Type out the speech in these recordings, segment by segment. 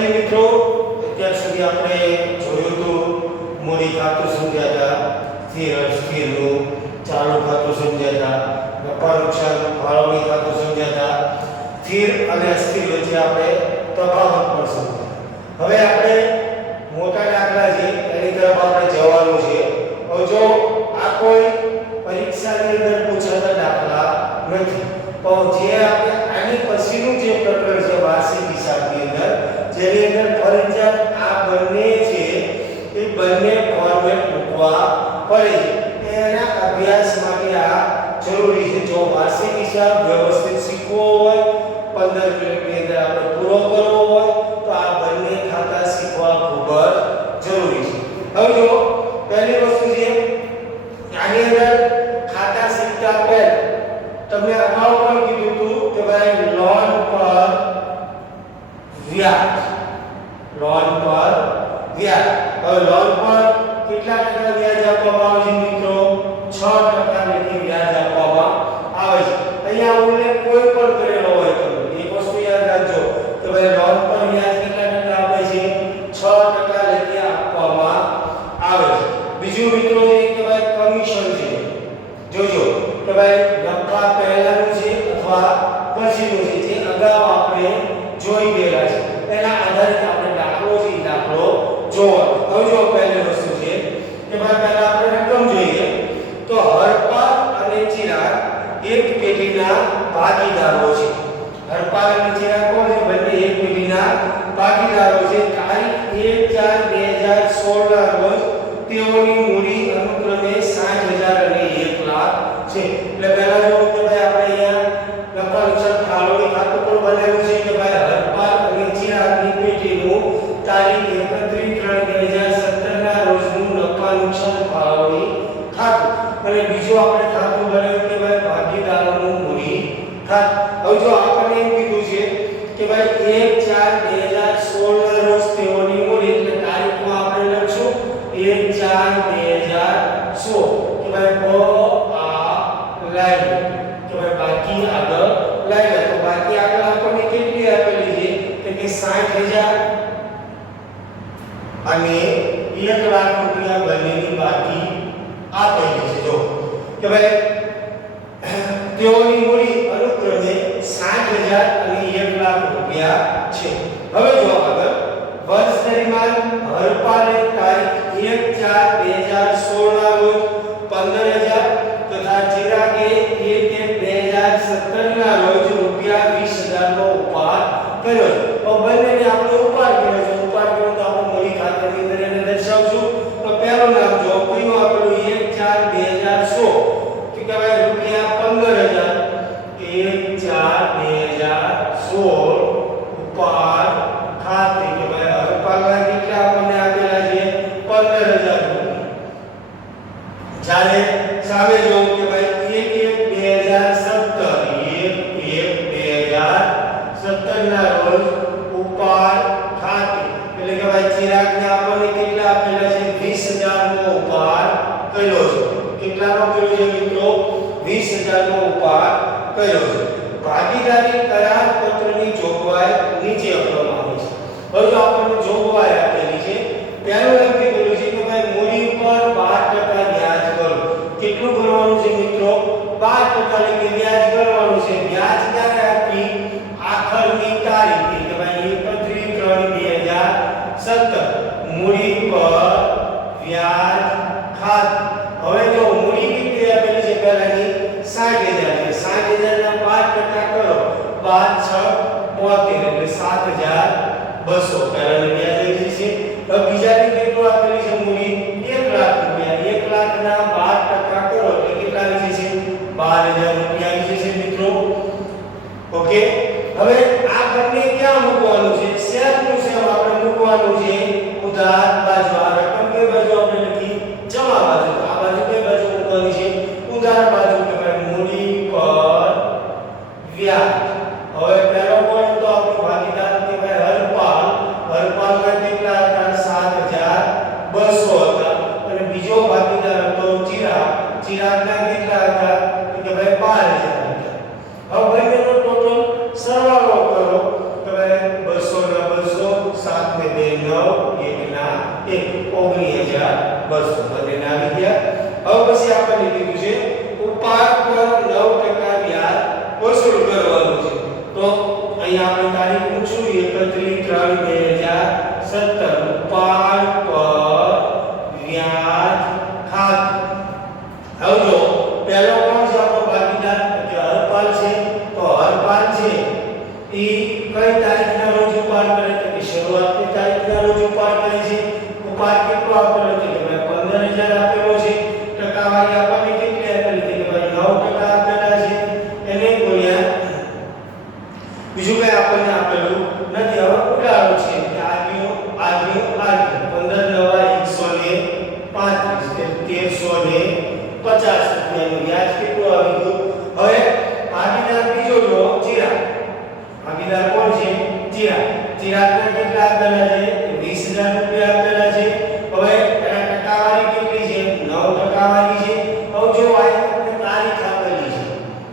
Finally મિત્રો અત્યાર સુધી આપણે જોયું હતું મૂડી ખાતું સમજ્યા હતા, સ્થિરનું ચાલુ ખાતું સમજ્યા હતા, નફા નુકસાન ફાળવણી ખાતું સમજ્યા હતા, સ્થિર અને અસ્થિર વચ્ચે આપણે તફાવત પણ સમજ્યા. હવે આપણે મોટા દાખલા છે એની તરફ આપણે જવાનું છે. હવે જો આ કોઈ પરીક્ષાની અંદર પૂછાતા દાખલા નથી, તો જે આપણે આની પછીનું જે પ્રકરણ છે વાર્ષિક હિસાબની અંદર, જેની અંદર ફરજિયાત આ બંને છે એ બંને ફોર્મેટ મૂકવા પડે છે. એના અભ્યાસ માટે આ જરૂરી છે. જો વાર્ષિક હિસાબ વ્યવસ્થિત શીખવો હોય, 15 મિનિટની અંદર આપણે પૂરો કરવો હોય, તો આ બંને ખાતા શીખવા ખૂબ જ જરૂરી છે. હવે જો પહેલી વસ્તુ છે, આની અંદર ખાતા શીખતા પહેલા તમને અગાઉ પણ કીધું હતું કે ભાઈ લોન પર વ્યાજ, લોન પર વ્યાજ. હવે લોન પર કેટલા ટકા વ્યાજ આપવામાં આવે છે મિત્રો? 6% લેખે વ્યાજ આપવામાં આવે છે. અહીંયા ઉલ્લેખ કોઈ પણ કરેલો હોય તો એક વસ્તુ યાદ રાખજો કે ભાઈ લોન પર વ્યાજ કેટલા ટકા આપે છે? 6% લેખે આપવામાં આવે છે. બીજું મિત્રો છે કે ભાઈ કમિશન છે. જોજો કે ભાઈ નફા પહેલાનું છે અથવા પછીનું છે, જે અગાઉ આપણે જોઈ ગયેલા છે. એના આધારિત આપણે દાખલો છે દાખલો જોવાનો. હવે જો પહેલી વસ્તુ છે કે ભાઈ પહેલા આપણે રકમ જોઈએ તો હરપાલ અને ચિરાગ એક પેઢીના ભાગીદારો છે. હરપાલ અને ચિરાગ કોણ છે? બંને એક પેઢીના ભાગીદારો છે. તારીખ 1/4/2016 ના રોજ તેઓની મૂડી અનુક્રમે 60,000 અને 1 લાખ છે. એટલે પહેલા જો કે ભાઈ આપણે અહીંયા નફા નુકસાન ફાળવણી ખાતું પણ બનાવ્યું છે કે ભાઈ હરપાલ અને ચિરાગની પેઢીનું તારીખ 31/3/2017 ના રોજનું નફા નુકસાન ફાળવણી ખાતું. અને બીજું આપણે ખાતું બનાવ્યું કે ભાઈ ભાગીદારોનું મૂડી ખાતું. હવે જો આપણને એમ કીધું છે કે ભાઈ 1/4/2016 ના રોજ તેઓની મૂડી, એટલે તારીખમાં આપણે લખશું 1/4/2016 કે ભાઈ બ આ લાઈન કે ભાઈ બાકી આગળ લાઈન. તો બાકી આગળ આપણને કેટલી આપેલી છે કે 60,000 અને 1 લાખ રૂપિયા બંનેની બાકી આપેલી છે. જો કે ભાઈ તેઓની મૂડી અનુક્રમે 60,000 અને 1 લાખ રૂપિયા છે. હવે જો આગળ વર્ષ દરમિયાન હરપાલે તારીખ 1/4/2016 ના રોજ 15,000 તથા ચિરાગે 1/1/2017 ના રોજ ₹20,000 નો ઉપાડ કર્યો. તો બંનેને આપણે ઉપાડ કર્યો છે. ઉપાડ કર્યો તો આપણે મૂડી ખાતાની અંદર એને દર્શાવશું. તો પહેલું નામ જો કયું આપેલું 1/4/2016 કે કહેવાય ₹15,000 1/4/2016 ઉપાડ ખાતે કે ભાઈ હરપાલના કેટલા આપણને આપેલા છે? 15,000 રૂપિયા. જ્યારે સામે જો કે ભાઈ 1/1/2017 ના રોજ ઉપાડ ખાતે, એટલે કે ભાઈ ચિરાગને આપણને કેટલા આપેલા છે? 20,000 નો ઉપાડ કર્યો છે. કેટલાનો કર્યો છે મિત્રો? 20,000 નો ઉપાડ કર્યો છે. ભાગીદારી કરાર પત્રની જોગવાઈ નીચે આપવામાં આવી છે. હવે જો આપણને જોગવાઈ આપેલી છે, પહેલું એમ કીધું છે કે ભાઈ મૂડી ઉપર 12% વ્યાજ કરો. કેટલું ભરવાનું છે મિત્રો? 12% લેખે વ્યાજ ભરવાનું છે. વ્યાજ ક્યારે આપી? આખરની તારીખ કે ભાઈ 31/3/2017 મૂડી પર વ્યાજ ખાતું. હવે જો મૂડી કેટલી આપેલી છે? પહેલાની 60,000 છે. 60,000 ના 5% કરો, 5/6 = 72 એટલે 7,200 પહેલાની વ્યાજ આવી છે. હવે બીજાની કેટલું આપેલી છે મૂડી? 1 લાખ રૂપિયા. 1 લાખ ના 12% કરો એટલે કેટલા આવી જશે? 12,000 રૂપિયા આવી જશે મિત્રો. ઓકે. હવે આ બંને ક્યાં મૂકવાનું છે? સેમ ટુ સેમ આપણે મૂકવાનું છે ઉધાર બાજુ. આ રકમ કઈ બાજુ આપણે લખી? જમા બાજુ. આ બાજુ કઈ બાજુ મૂકવાની છે? ઉધાર બાજુ કે ભાઈ મૂડી પર વ્યાજ. હવે પહેલો કોણ તો આપણો ભાગીદાર કે ભાઈ હરપાલ. 2,200 બંને આવી ગયા. હવે પછી આપણને કીધું છે ઉપાડ પર 9% વ્યાજ વસૂલ કરવાનું છે. તો અહીં આપણે તારીખ પૂછું 31/3/2017 ઉપાડ પર વ્યાજ ખાતું. હવે જો પહેલો કોણ છે આપણો ભાગીદાર કે હરપાલ છે. તો હરપાલ છે એ કઈ તારીખના રોજ ઉપાડ કરે તો કે શરૂઆતની તારીખના રોજ ઉપાડ કરે છે. ઉપાડ કેટલો આપેલો છે કે ભાઈ 15,000 આપેલો છે. ટકાવારી આપણને કેટલી આપેલી છે કે ભાઈ 9% આપેલા છે. એને ગુણ્યા બીજું કઈ આપણને આપેલું નથી. હવે ઉડાડો છે કે આગળ 15 નવા 135 1350 રૂપિયાનું વ્યાજ કેટલું આવી ગયું. હવે ભાગીદાર બીજો જો ચિરાગ. ભાગીદાર કોણ છે? ચિરાગ. ચિરાગના કેટલા આપેલા છે? 20,000 રૂપિયા આપેલા છે. હવે એના ટકાવારી કેટલી છે? 9% વાળી છે. હવે જો આ આપણે તારીખ આપેલી છે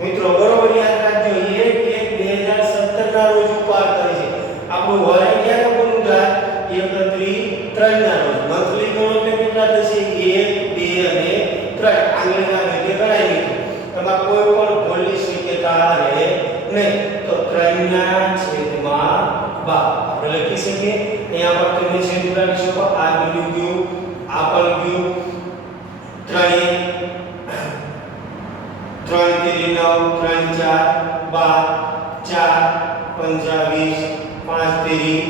મિત્રો, બરોબર યાદ રાખજો. 1/1/2017 ના રોજ ઉપાડ કરે છે. આપણું વરે ક્યારે પૂરું થાય? 31/3 ના રોજ. મંથલી ગણો એટલે કેટલા થશે? 1 2 અને 3 આંગળીના વેગે ગણાવી લીધું. એમાં કોઈ પણ ભૂલની શક્યતા રહે નહીં. તો 3/12 આપણે લખી શકીએ. અહીંયા પર તમે છેદ ઉડાડી શકો. આ મળ્યું ગયું, આ પણ ગયું. 3 3 9 3 4 12 4 5 20 5 13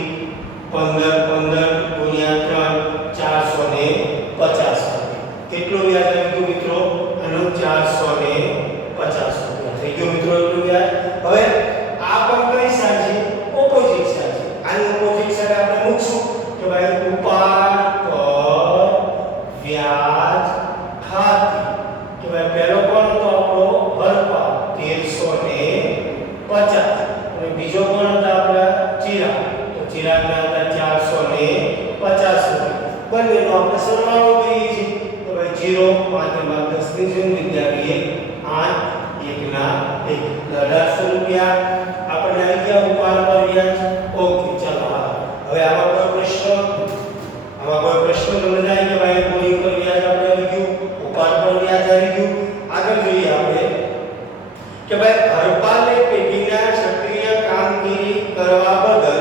15 ગુણ્યા 3 450. કેટલું વ્યાજ આવી ગયું મિત્રો? આનું 450 રૂપિયા થઈ ગયું મિત્રો એટલું વ્યાજ. હવે આ પણ કઈ સાઈડ છે? ઓપોઝિટ સાઈડ છે. આની ઓપોઝિટ સાઈડ આપણે મૂકશું કે ભાઈ ઉપાડ પર વ્યાજ ખાતી. કે ભાઈ પહેલો કોણ હતો આપણો? હરપાલ 1350 અને બીજો કોણ હતો આપણા? ચિરાગ. તો ચિરાગના હતા 450 રૂપિયા. બંનેનો આપણે સરવાળો કરીએ છીએ. તો ભાઈ 0 5 માં 10 ની જેમ વિદ્યાર્થીએ 8 1 ના 1 1800 રૂપિયા આપણને આવી ગયા ઉપાડ પર વ્યાજ. ઓકે ચાલો હવે આમાં કોઈ પ્રશ્ન? આમાં કોઈ પ્રશ્ન તમને જાય કે ભાઈ કોની પર વ્યાજ આપણે આવી ગયું, ઉપાડ પર વ્યાજ આવી ગયું. આગળ જોઈએ આપણે કે ભાઈ હરપાલને પેઢીના સક્રિય કામગીરી કરવા બદલ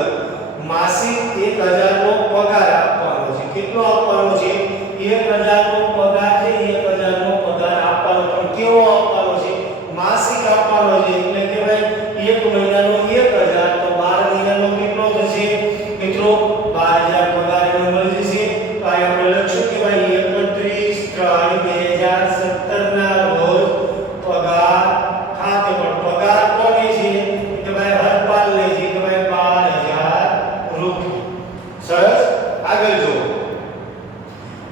માસિક 1000 નો પગાર આપવાનો છે. કેટલો આપવાનો છે? 1000 નો પગાર છે. 1000 નો પગાર આપવાનો. પણ કેવો આપવાનો છે? માસિક આપવાનો છે. એટલે કે ભાઈ એક મહિનાનો 1000 તો 12 મહિનાનો કેટલો થશે મિત્રો? 12000 પગાર એનો મળી જશે. તો આ આપણે લખશું કે ભાઈ 31/3/2017 ના રોજ પગાર ખાતે. પણ પગાર કોને છે? કે ભાઈ હરપાલને છે કે ભાઈ 12000 રૂપિયા. સરસ. આગળ જો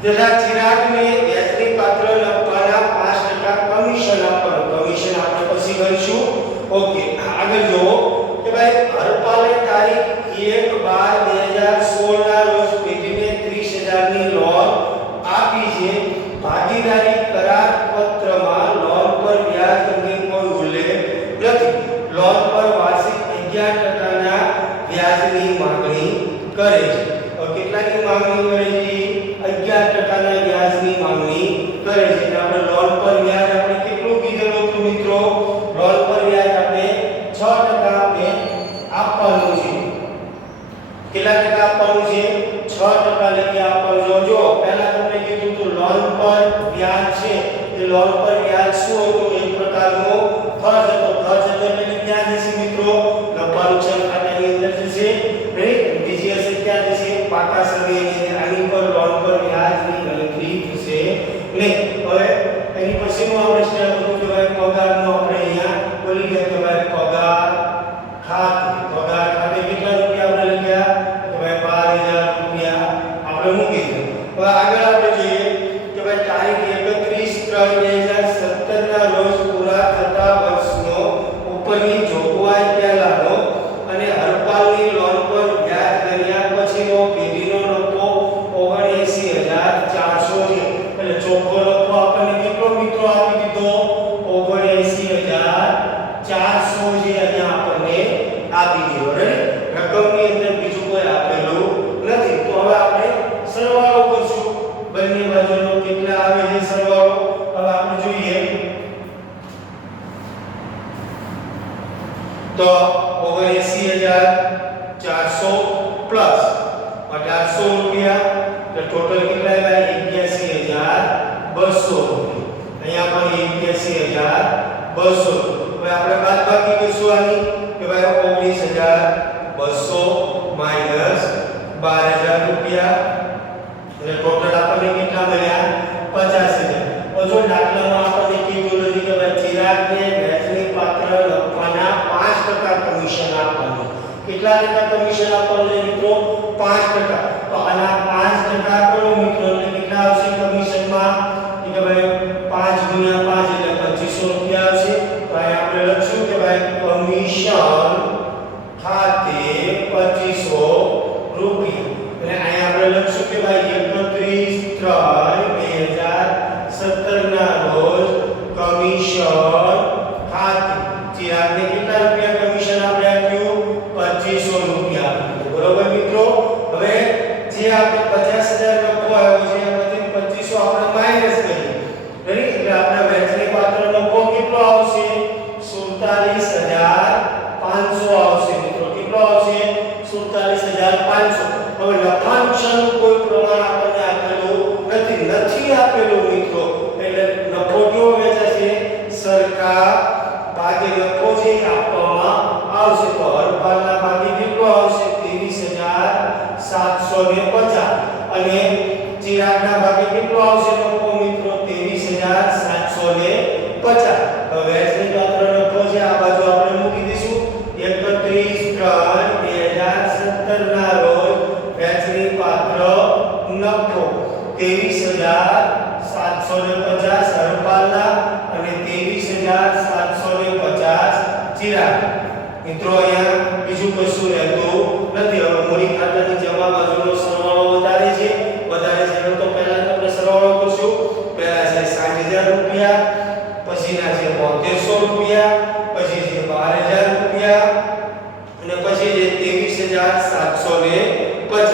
તથા ચિરાગને વ્યાજની પાત્ર નફાના 5% કમિશન આપવાનું. કમિશન આપણે પછી કરીશું. ઓકે આગળ જો કે ભાઈ હરપાલે તારીખ 1/12/2016 ના રોજ પેઢીને 30,000 ની લોન આપી છે. ભાગીદારી કરાર પત્રમાં લોન પર વ્યાજ અંગે કોઈ ઉલ્લેખ નથી. લોન પર વાર્ષિક 11% ના વ્યાજની માંગણી કરે છે. કેટલાની માંગણી કરે છે? 11% ના વ્યાજની માંગણી કરે છે. એટલે આપણે લોન પર વ્યાજ આપણે કેટલું કીધેલું હતું મિત્રો? લોન પર વ્યાજ આપણે 6% આપણે આપવાનું છે. કેટલા ટકા આપવાનું છે? 6% લઈને આપવાનું. જો પહેલા તમને કીધું તો લોન પર વ્યાજ છે. એ લોન પર વ્યાજ શું હતું? એક પ્રકારનો ખર્ચ હતો. ખર્ચ હતો એટલે ક્યાં જશે મિત્રો? નફા નુકસાન ખાતાની અંદર જશે. રાઈટ. બીજી હશે ક્યાં જશે? પાકા સર્વેની. આની પર લોન પર વ્યાજની ગણતરી થશે નહીં. હવે એની પછીનું આપણે સ્ટેપ હતું કે ભાઈ પગારનો આપણે અહીંયા બોલી ગયા કે ભાઈ પગાર ખાતે. પગાર ખાતે કેટલા રૂપિયા આપણે લખ્યા? કે ભાઈ 12000 રૂપિયા આપણે મૂકી દીધું. હવે આગળ આપણે જોઈએ કે ભાઈ તારીખ 31/3/2017 ના રોજ પૂરા થતા વર્ષનો ઉપરની જોગવાઈ પહેલાનો અને હરપાલની લોન પર વ્યાજ કર્યા પછીનો પેઢીનો નફો 79400 છે. એટલે ચોખ્ખો નફો આપણને કેટલો મિત્રો આપી દીધો? 79400 છે. અહીંયા આપણને આપી દીધો. રાઈટ. રકમની અંદર બીજું કોઈ આપેલું નથી. તો હવે આપણે સરવાળો કરશું બંને પ્લસ 1800 રૂપિયા એટલે ટોટલ કેટલા આવ્યા 81200 રૂપિયા. અહીંયા પણ 81200. હવે આપણે બાદબાકી કરીશું આની કે ભાઈ 19200 માઈનસ 12000 રૂપિયા એટલે ટોટલ આપણને કેટલા મળ્યા 50000. જો દાખલામાં આપણને કીધું નથી કે ભાઈ ચિરાગને વ્યાજની પાત્ર લખવાના 5% કમિશન આપવાનું. કેટલા ટકા કમિશન આપવાનું છે મિત્રો 5%. તો આના 5% કરો મિત્રો એટલે કેટલા આવશે કમિશનમાં કે ભાઈ 5 ગુણ્યા 5 એટલે 2500 રૂપિયા આવશે. તો અહીં આપણે લખશું કે ભાઈ કમિશન ખાતે 2500 રૂપિયા. અને અહીં આપણે લખશું કે ભાઈ 31/3/2017 ના રોજ કમિશન ખાતે ચિરાગને કેટલા રૂપિયા કમિશન આપણે આપ્યું 2500 રૂપિયા આપ્યું. બરોબર મિત્રો. હવે જે આપણે 50000 નફો આવ્યો છે એમાંથી 2500 આપણે માઈનસ કરીએ. રેડી. એટલે આપણે વેચની પાત્ર નફો કેટલો આવશે 47500 આવશે મિત્રો. કેટલો આવશે 47500. હવે નફા નુકસાનનું કોઈ પ્રમાણ આપણને આપેલું નથી આપેલું મિત્રો. એટલે નફો કેવો વેચાશે સરખા ભાગે નફો જે આપવામાં આવશે. તો હરપાલના ભાગે કેટલો આવશે 23750 અને ચિરાગના ભાગે કેટલો આવશે નફો મિત્રો 23750. હવે વેચની પાત્ર નફો છે આ બાજુ આપણે મૂકી દઈશું 31/3/2017 ના રોજ વેચની પાત્ર નફો 23750 હરપાલના અને 23750 ચિરાગ. મિત્રો અહીંયા બીજું કશું રહેતું નથી. હવે મૂડી ખાતાની જમા બાજુનો સરવાળો વધારે છે તો પહેલા આપણે સરવાળો કરશું. પહેલા છે 60000 રૂપિયા, પછીના છે 7200 રૂપિયા, પછી છે 12000 રૂપિયા અને પછી છે 23750.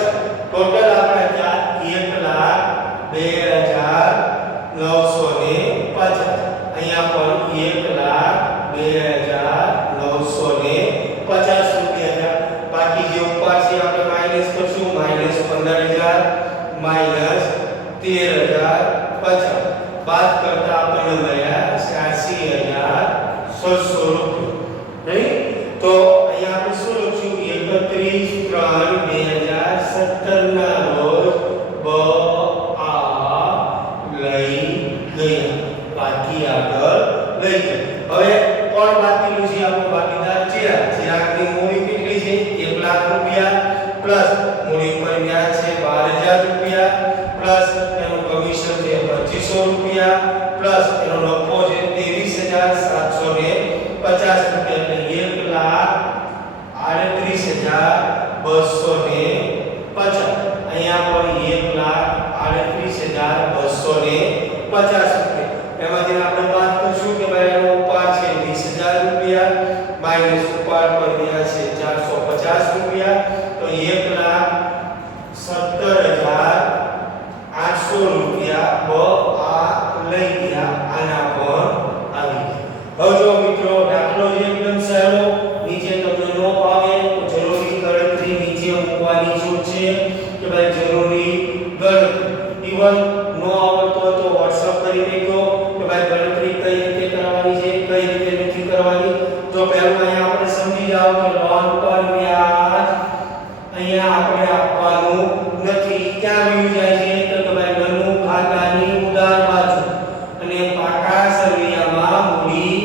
ટોટલ આપણે ત્યાં 1,02,950. અહીંયા પણ 1,02,950 રૂપિયા. બાકી જે ઉપર છે આપણે માઈનસ કરશું -15000 -13050. બાદ કરતા આપણને મળ્યા 86600 રૂપિયા. રાઈટ. તો અહીંયા આપણે શું લખશું 31/3/2017 ના રોજ લઈ ગયા. બાકી આગળ લઈ ગયા. હવે કોણ બાકીનું છે આપણો બાકીદાર ચિરાગની મૂડી કેટલી છે 1 લાખ રૂપિયા પ્લસ મૂડી પર વ્યાજ છે 12000 રૂપિયા પ્લસ એનું કમિશન છે 2500 રૂપિયા પ્લસ એનો નફો છે 23750 રૂપિયા એટલે 1,38,250. અહીંયા પણ 1,38,250 રૂપિયા. એમાંથી આપણે બાદ કરશું કે ભાઈ એનો ઉપાડ છે 20000 રૂપિયા માઈનસ ઉપાડ પર વ્યાજ છે 450 રૂપિયા. તો 1,17,800 રૂપિયા આ લઈ ગયા. આના પણ આવી ગયા. હવે જો મિત્રો દાખલો જે એકદમ સહેલો નીચે તમને નો પાવે તો જરૂરી ગણતરી નીચે મૂકવાની જરૂર છે કે ભાઈ જરૂરી ગણતરી ઈવન નો આવડતો હોય તો WhatsApp કરી દેજો કે ભાઈ ગણતરી કઈ રીતે કરવાની છે કઈ રીતે નથી કરવાની. તો પહેલું અહીંયા આપણે સમજી જાઓ કે લોન પર વ્યાજ અહીંયા આપણે આપવાનું નથી. ક્યાં વયું જાય છે તો કે ભાઈ નનું ખાતાની ઉધાર બાજુ અને પાકા સરવૈયામાં મૂડી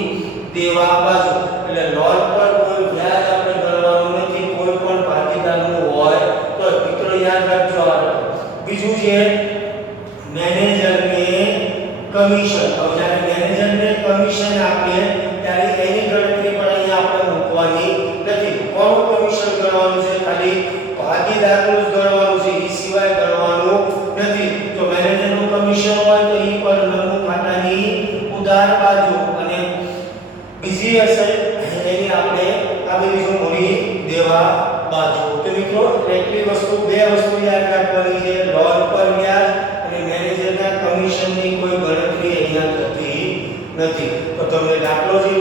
દેવા બાજુ. એટલે લોન પર કોઈ વ્યાજ આપણે ગણવાનું નથી કોઈ પણ ભાગીદારનું હોય તો. મિત્રો યાદ રાખજો. બીજું છે મેનેજરને કમિશન. હવે જ્યારે મેનેજરને કમિશન આપીએ ત્યારે એની ગણતરી પણ અહીંયા આપણે મૂકવાની નથી. કોનું કમિશન ગણવાનું છે ખાલી ભાગીદારનું જ ગણવાનું છે એ સિવાય ગણવાનું નથી. તો મેનેજરનું કમિશન હોય તો એ પણ નવું ખાતાની ઉધાર બાજુ અને બીજી હશે એની આપણે આ બધી મૂડી દેવા બાજુ. તો મિત્રો એટલી વસ્તુ બે વસ્તુ યાદ રાખવાની છે લોન પર વ્યાજ અને મેનેજરના કમિશનની કોઈ ગણતરી અહીંયા થતી નથી. તો તમને દાખલો જે